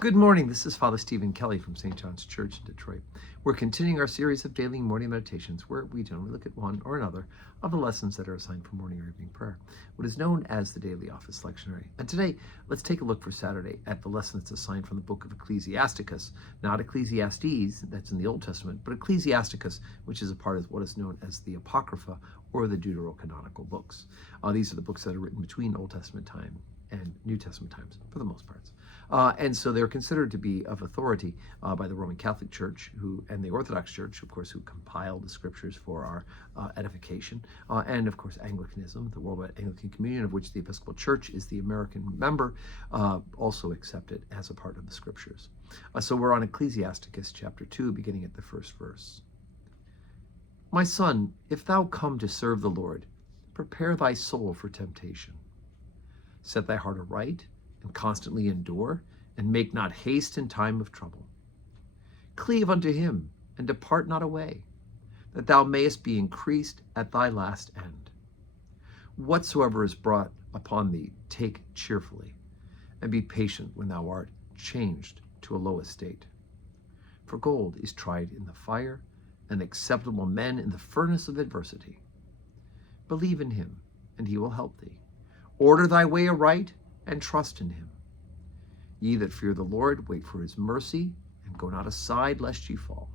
Good morning. This is Father Stephen Kelly from St. John's Church in Detroit. We're continuing our series of daily morning meditations where we generally look at one or another of the lessons that are assigned for morning or evening prayer, what is known as the Daily Office Lectionary. And today, let's take a look for Saturday at the lesson that's assigned from the book of Ecclesiasticus, not Ecclesiastes, that's in the Old Testament, but Ecclesiasticus, which is a part of what is known as the Apocrypha or the Deuterocanonical books. These are the books that are written between Old Testament time and New Testament times, for the most part. And so they're considered to be of authority by the Roman Catholic Church and the Orthodox Church, of course, who compiled the scriptures for our edification, and of course Anglicanism, the Worldwide Anglican Communion, of which the Episcopal Church is the American member, also accepted as a part of the scriptures. So we're on Ecclesiasticus chapter 2, beginning at the first verse. My son, if thou come to serve the Lord, prepare thy soul for temptation. Set thy heart aright, and constantly endure, and make not haste in time of trouble. Cleave unto him, and depart not away, that thou mayest be increased at thy last end. Whatsoever is brought upon thee, take cheerfully, and be patient when thou art changed to a low estate. For gold is tried in the fire, and acceptable men in the furnace of adversity. Believe in him, and he will help thee. Order thy way aright, and trust in him. Ye that fear the Lord, wait for his mercy, and go not aside lest ye fall.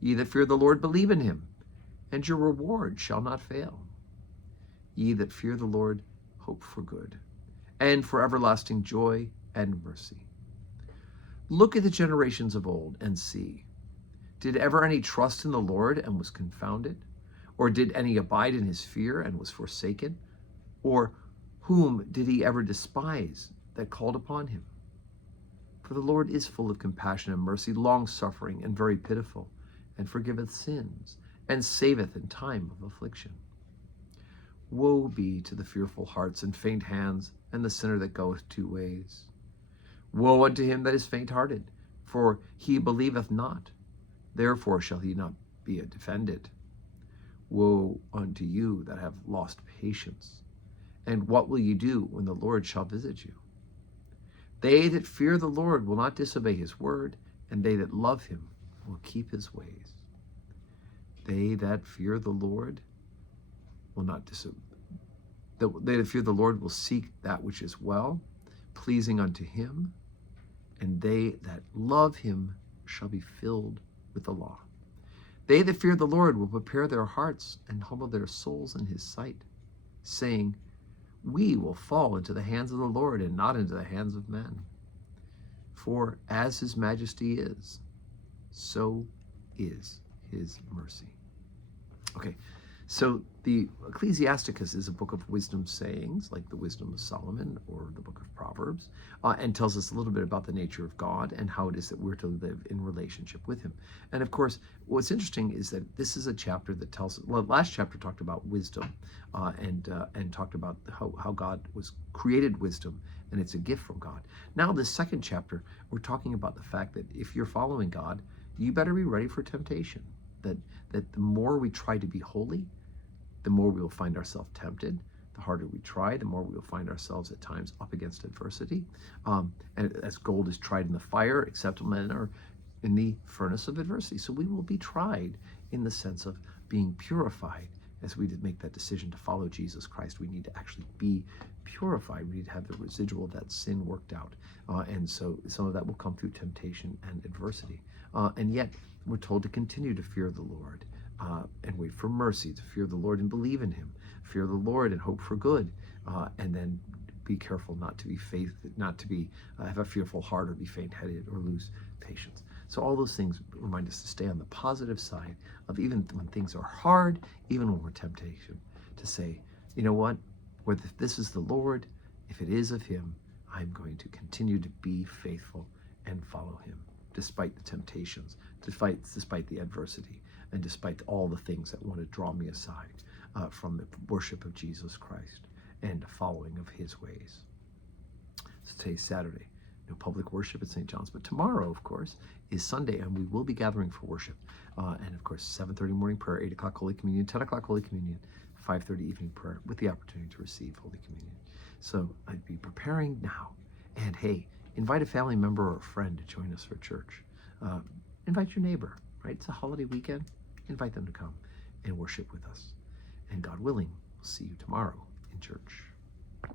Ye that fear the Lord, believe in him, and your reward shall not fail. Ye that fear the Lord, hope for good, and for everlasting joy and mercy. Look at the generations of old, and see. Did ever any trust in the Lord, and was confounded? Or did any abide in his fear, and was forsaken? Or whom did he ever despise that called upon him? For the Lord is full of compassion and mercy, long-suffering, and very pitiful, and forgiveth sins, and saveth in time of affliction. Woe be to the fearful hearts and faint hands, and the sinner that goeth two ways. Woe unto him that is faint-hearted, for he believeth not, therefore shall he not be defended. Woe unto you that have lost patience, and what will you do when the Lord shall visit you? They that fear the Lord will not disobey his word, and they that love him will keep his ways. They that fear the Lord will not disobey. They that fear the Lord will seek that which is well, pleasing unto him, and they that love him shall be filled with the law. They that fear the Lord will prepare their hearts and humble their souls in his sight, saying, we will fall into the hands of the Lord and not into the hands of men. For as his majesty is, so is his mercy. Okay, so the Ecclesiasticus is a book of wisdom sayings, like the Wisdom of Solomon or the book of Proverbs, and tells us a little bit about the nature of God and how it is that we're to live in relationship with him. And of course, what's interesting is that this is a chapter that tells, well, last chapter talked about wisdom and talked about how God created wisdom, and it's a gift from God. Now, this second chapter, we're talking about the fact that if you're following God, you better be ready for temptation. That the more we try to be holy, the more we will find ourselves tempted. The harder we try, the more we will find ourselves at times up against adversity. And as gold is tried in the fire, acceptable men are in the furnace of adversity. So we will be tried in the sense of being purified. As we make that decision to follow Jesus Christ, we need to actually be purified. We need to have the residual of that sin worked out. And so some of that will come through temptation and adversity. And yet, we're told to continue to fear the Lord and wait for mercy, to fear the Lord and believe in him, fear the Lord and hope for good, and then be careful not to be have a fearful heart or be faint-headed or lose patience. So all those things remind us to stay on the positive side of even when things are hard, even when we're temptation, to say, you know what, whether this is the Lord, if it is of him, I'm going to continue to be faithful and follow him, despite the temptations, despite the adversity, and despite all the things that want to draw me aside from the worship of Jesus Christ and the following of his ways. So today's Saturday. No public worship at St. John's, but tomorrow, of course, is Sunday, and we will be gathering for worship. And of course, 7:30 morning prayer, 8 o'clock Holy Communion, 10 o'clock Holy Communion, 5:30 evening prayer, with the opportunity to receive Holy Communion. So I'd be preparing now. And hey, Invite a family member or a friend to join us for church. Invite your neighbor, right? It's a holiday weekend. Invite them to come and worship with us. And God willing, we'll see you tomorrow in church.